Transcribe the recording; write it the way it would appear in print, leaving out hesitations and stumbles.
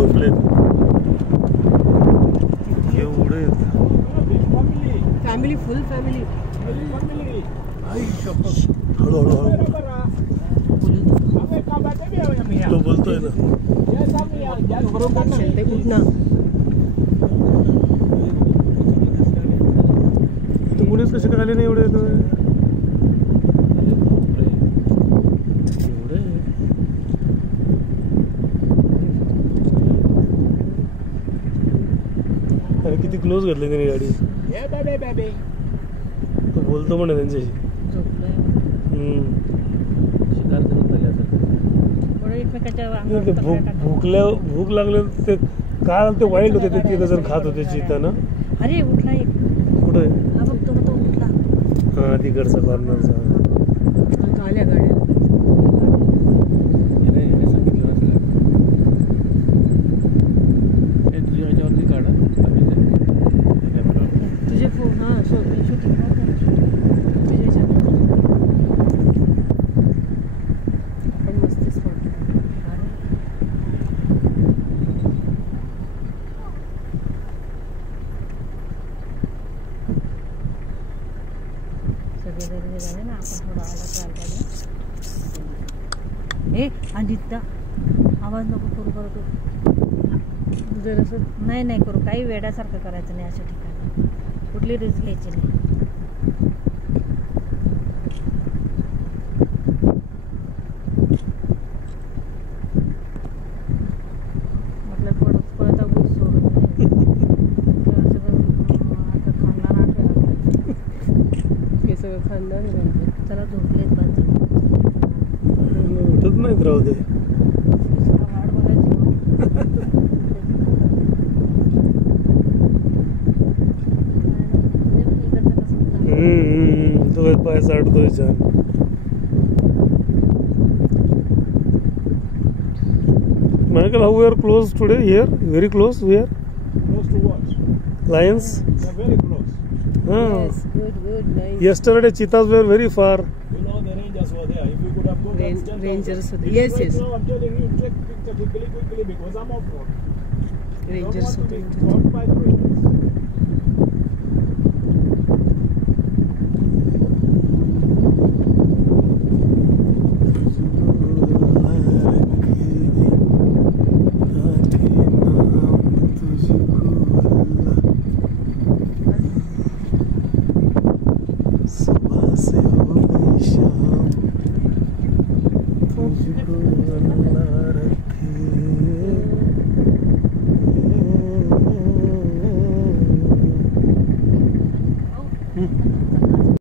झोपलेत एवढे फॅमिली फुल फॅमिली हळूहळू तो बोलतोय ना कुणीच कसे काय आले नाही एवढे अरे किती क्लोज घातले त्याने गाडी तो बोलतो म्हणे त्यांच्याशी भूक लागले ते काल ते वाईल्ड होते ते तिघ जण खात होते चिताना. अरे उठला एक कुठे हा बघतो तो उठला हा तिकडचा कॉर्नरचा आल्या गाड्या तुझे फोन हा शूटिंग झाले ना आपण थोडा आला ट्राय करूया. ए आणि आवाज नको करू बरं तू जरासं नाही करू काही वेड्यासारखं करायचं नाही अशा ठिकाणी कुठली रिस्क घ्यायची नाही. म्हटलं परत अगदी सोडून सगळं खानदान चला झोपलेत बंद उठत नाहीत राहू दे वाट बघायची तो पाय साडतोय छान. Michael, how we are close today here? Very close. We are close to what? Lions. They're very close. Yes, good, nice. Yesterday cheetahs were very far. You know the rangers were there. If we could have gone Rangers were there. Yes. Now I'm telling you, take picture quickly because I'm off road. Rangers were there. Caught by the rangers. तुझको अल्लाह